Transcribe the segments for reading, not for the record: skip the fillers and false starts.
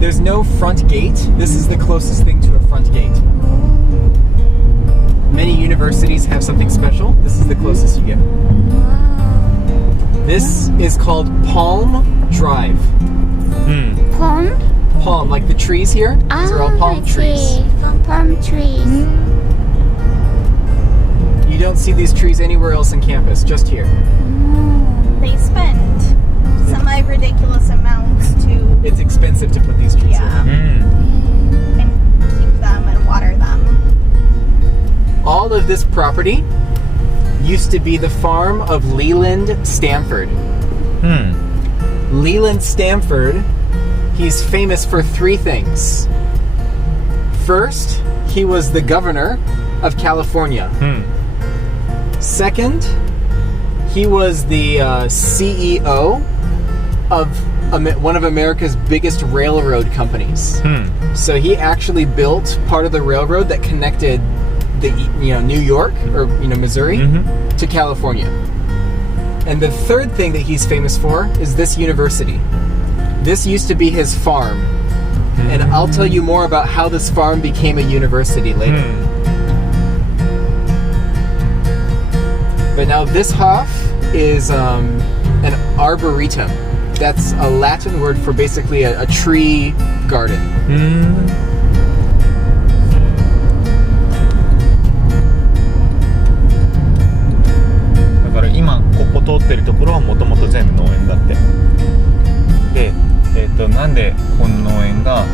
There's no front gate. This is the closest thing to a front gate. Many universities have something special. This is the closest you get. This is called Palm Drive. Palm, like the trees here. These are all palm trees. Palm trees. You don't see these trees anywhere else on campus, just here. They spend semi-ridiculous amounts to... It's expensive to put these trees and keep them and water them. All of this property used to be the farm of Leland Stanford. Leland Stanford, he's famous for three things. First, he was the governor of California. Second, he was the CEO of one of America's biggest railroad companies. So he actually built part of the railroad that connected the New York or Missouri to California. And the third thing that he's famous for is this university. This used to be his farm. And I'll tell you more about how this farm became a university later. But now this Hof is an arboretum. That's a Latin word for basically a tree garden. だから今ここ通ってるところはもともと全部農園だって。で、なんでこの農園が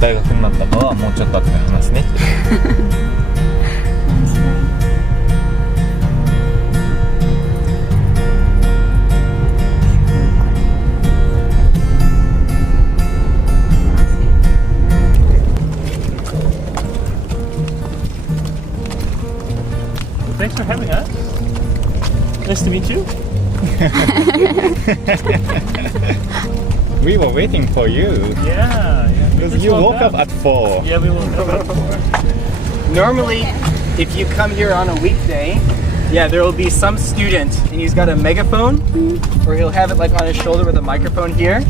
大学になったかはもうちょっと後で話すねって。Thanks for having us. Nice to meet you. We were waiting for you. Yeah. Because you woke up at 4. Yeah, we woke up at 4. Normally, if you come here on a weekday, there will be some student and he's got a megaphone, or he'll have it like on his shoulder with a microphone here,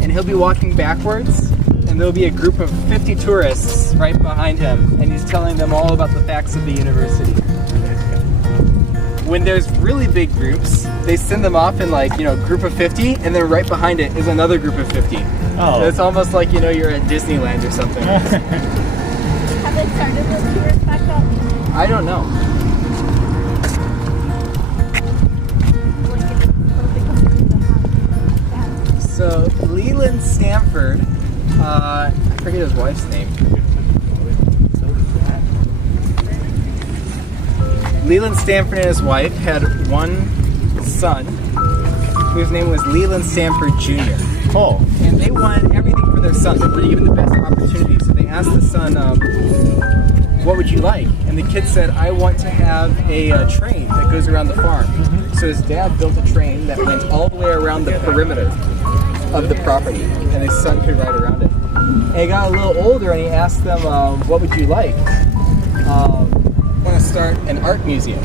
and he'll be walking backwards, and there'll be a group of 50 tourists right behind him, and he's telling them all about the facts of the university. When there's really big groups, they send them off in a group of 50, and then right behind it is another group of 50. Oh. So it's almost like, you're at Disneyland or something. Have they started those tours back up? I don't know. So Leland Stanford, I forget his wife's name. Leland Stanford and his wife had one son whose name was Leland Stanford Jr. And they wanted everything for their son. They were given the best opportunity. So they asked the son, what would you like? And the kid said, I want to have a train that goes around the farm. So his dad built a train that went all the way around the perimeter of the property, and his son could ride around it. And he got a little older and he asked them, what would you like? I want to start an art museum.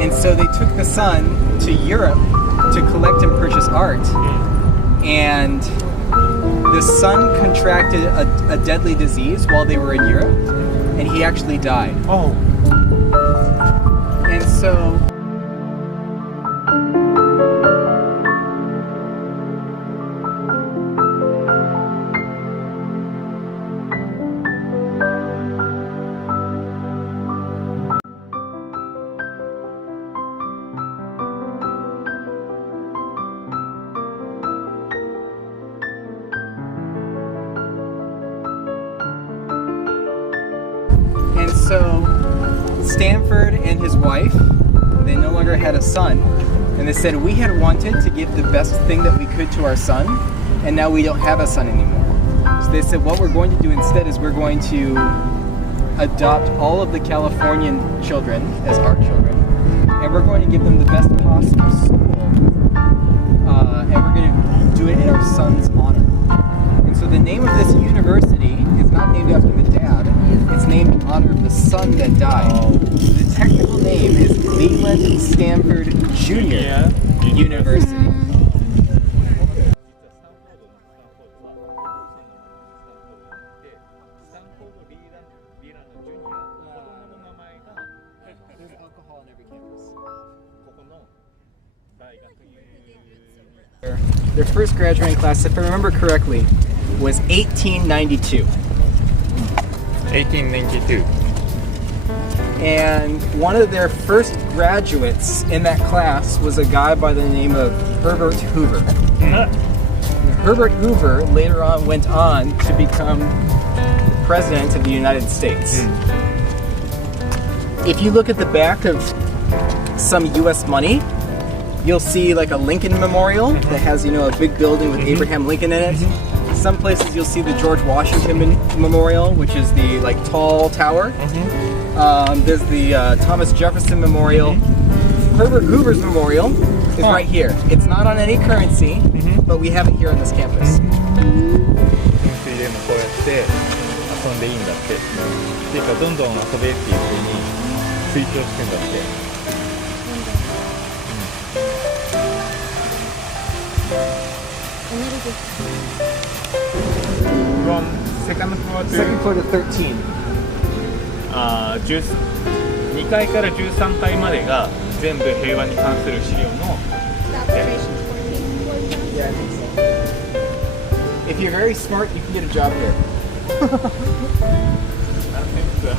And so they took the son to Europe to collect and purchase art. And the son contracted a deadly disease while they were in Europe, and he actually died. And so Stanford and his wife, they no longer had a son, and they said, we had wanted to give the best thing that we could to our son, and now we don't have a son anymore. So they said, what we're going to do instead is we're going to adopt all of the Californian children as our children, and we're going to give them the best possible school, and we're going to do it in our son's honor. And so the name of this university is not named after the dad, it's named in honor of the son that died. The technical name is Leland Stanford Jr. University. Their first graduating class, if I remember correctly, was 1892. 1892 And one of their first graduates in that class was a guy by the name of Herbert Hoover. Herbert Hoover later on went on to become President of the United States. If you look at the back of some US money, you'll see like a Lincoln Memorial that has, you know, a big building with Abraham Lincoln in it. Some places you'll see the George Washington Memorial, which is the like tall tower. There's the Thomas Jefferson Memorial. Herbert Hoover's Memorial is right here. It's not on any currency, but we have it here on this campus. 水でもこうやって遊んでいいんだってっていうかどんどん遊べっていう風に推奨してんだって。From second floor to Second floor to 13. 2階から13階までが全部平和に関する資料の Yeah, I think so. If you're very smart, you can get a job here. I don't think so.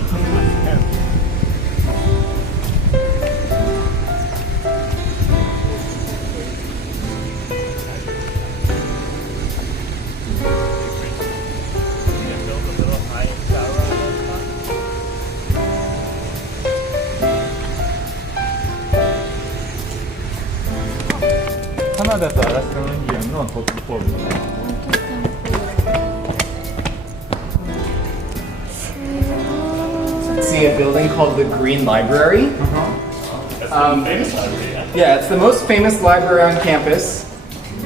カナダとアラスカのインディアンのトップポールとか。See a building called the Green Library. Famous library, yeah. Yeah, it's the most famous library on campus.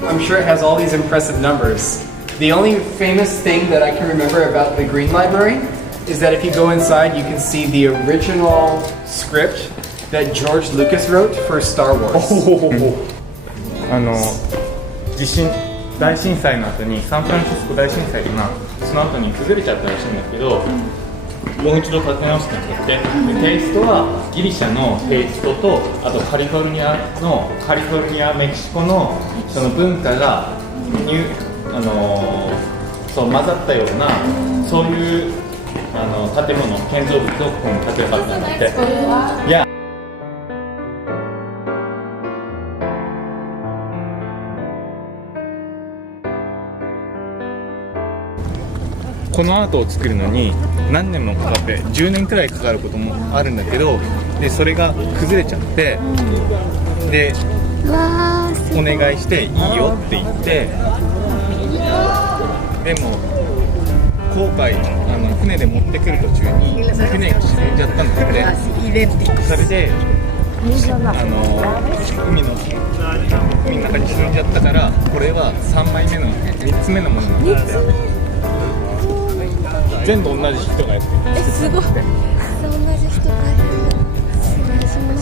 I'm sure it has all these impressive numbers. The only famous thing that I can remember about the Green Library is that if you go inside, you can see the original script that George Lucas wrote for Star Wars. 大震災の後にサンフランシスコ大震災がその後に崩れちゃったらしいんだけど、もう一度建て直したんだって。でテイストはギリシャのテイストと、あとカリフォルニアメキシコのその文化がそう混ざったようなそういう建物建造物をここに建てたかったんだって。いや。このアートを作るのに何年もかかって10年くらいかかることもあるんだけど、でそれが崩れちゃって、でお願いしていいよって言って、でも航海船で持ってくる途中に船が沈んじゃったんだって。それで海の中に沈んじゃったから、これは3つ目のものなんだって。全部同じ人がやってる。すごい。同じ人大変だ。お願いします。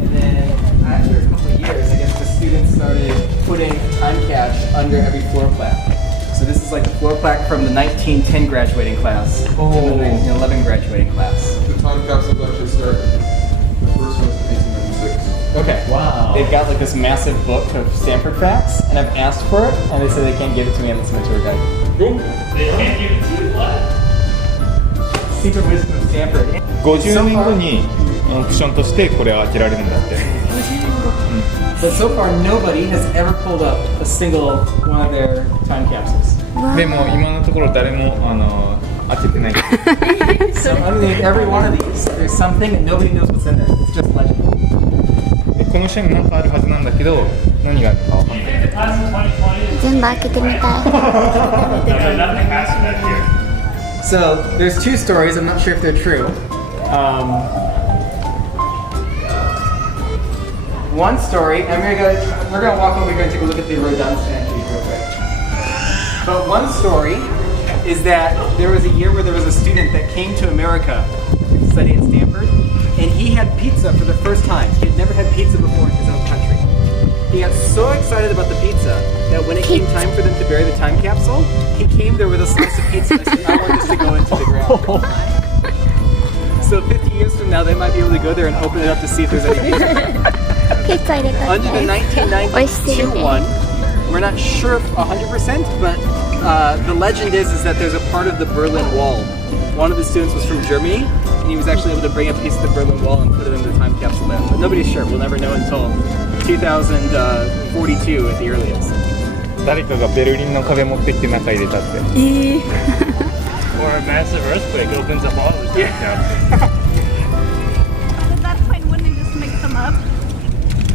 And then after a couple of years, I guess the students started putting time cache under every floor plaque. So this is like the floor plaque from the 1910 graduating class and the 1911 graduating class. The time capsules actually start. The first one is 1896. Okay. Wow. They've got like this massive book of Stanford facts, and I've asked for it, and they say they can't give it to me unless I'm a tour guide. They can't give it to you, what? Secret wisdom of Stanford. 50年後にオプションとしてこれは開けられるんだって。But so far, nobody has ever pulled up a single one of their time capsules. でも今のところ誰も開けてない。So underneath every one of these, there's something that nobody knows what's in there. It's just legend. でこの下に何かあるはずなんだけど、何があるかわかんない。全部開けてみたい。 So there's two stories. I'm not sure if they're true. One story, and we're gonna walk over here and take a look at the Rodin statues real quick. But one story is that there was a year where there was a student that came to America to study at Stanford, and he had pizza for the first time. He had never had pizza before in his own country. excited about the pizza that when it came time for them to bury the time capsule, he came there with a slice of pizza and said, I want this to go into the ground. So 50 years from now, they might be able to go there and open it up to see if there's any pizza. Under the 1992 one, we're not sure 100%, but the legend is that there's a part of the Berlin Wall. One of the students was from Germany, and he was actually able to bring a piece of the Berlin Wall and put it in the time capsule there. But nobody's sure. We'll never know until 2042 at the earliest. 誰かがベルリンの壁持ってきて中入れたって。Or a massive earthquake opens up all the time. At that point, wouldn't they just mix them up?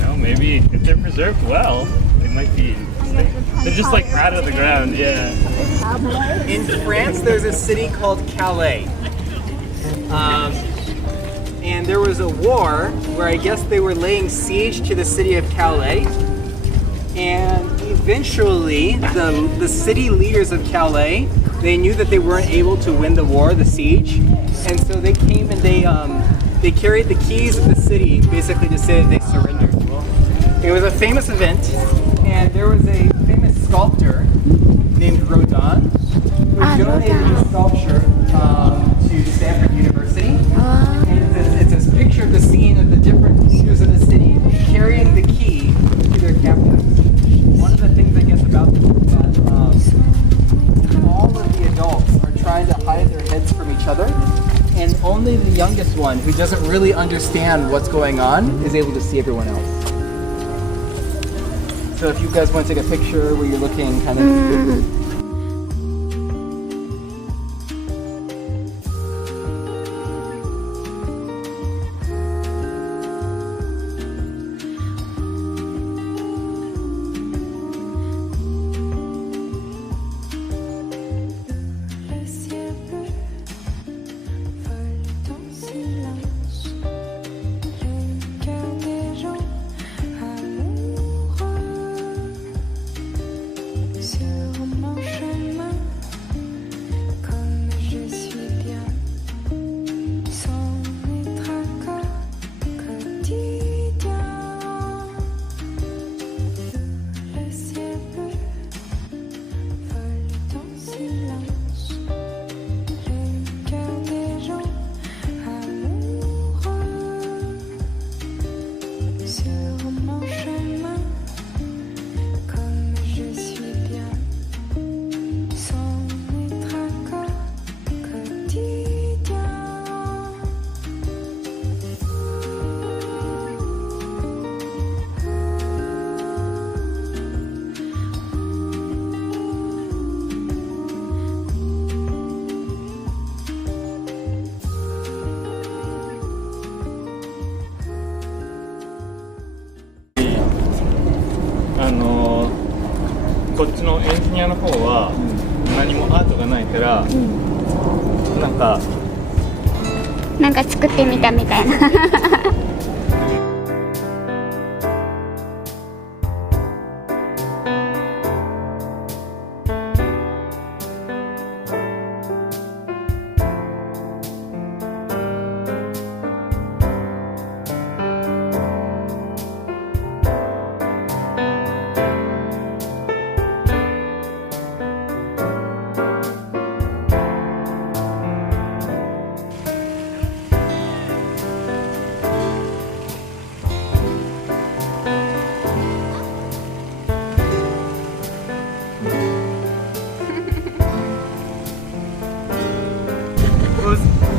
No, maybe if they're preserved well, they might be. They're just like out of the ground, yeah. In France, there's a city called Calais. And there was a war where I guess they were laying siege to the city of Calais. And eventually, the city leaders of Calais, they knew that they weren't able to win the war, the siege. And so they came and they carried the keys of the city, basically to say that they surrendered. It was a famous event, and there was a famous sculptor named Rodin who donated his sculpture to Stanford University. And it's a picture of the scene of the different leaders of the city carrying the key to their captives. One of the things I guess about this is that all of the adults are trying to hide their heads from each other, and only the youngest one, who doesn't really understand what's going on, is able to see everyone else. So if you guys want to take a picture where you're looking kind of...こっちのエンジニアの方は何もアートがないから、なんか作ってみたみたいな。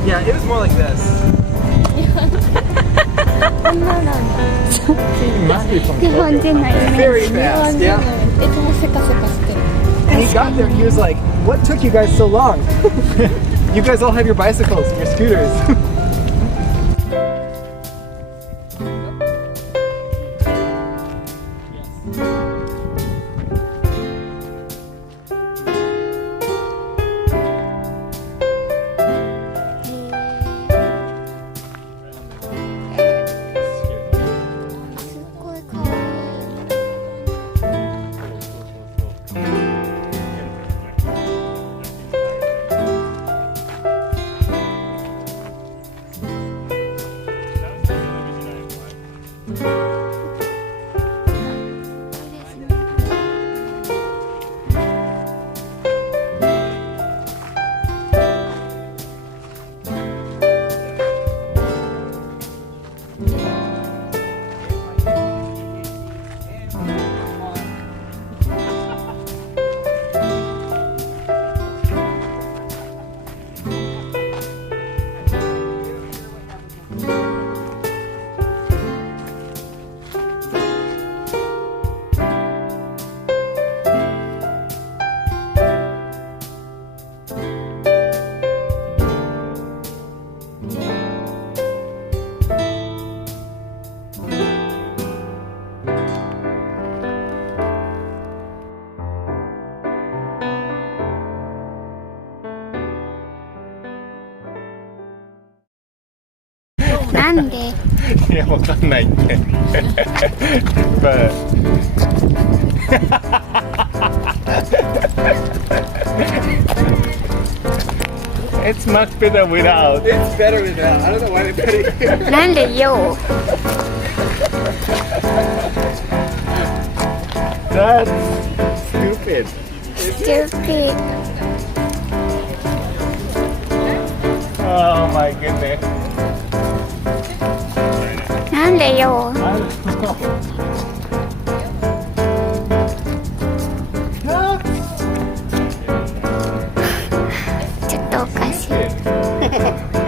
Yeah, it was more like this. Very fast, yeah. And he got there and he was like, what took you guys so long? You guys all have your bicycles and your scooters. なんでいや、わかんないって。But it's much better without. It's better without. I don't know why they put it here. なんでよ That's stupid. stupid Oh my goodness. なんでよ I don't know. ちょっとおかしい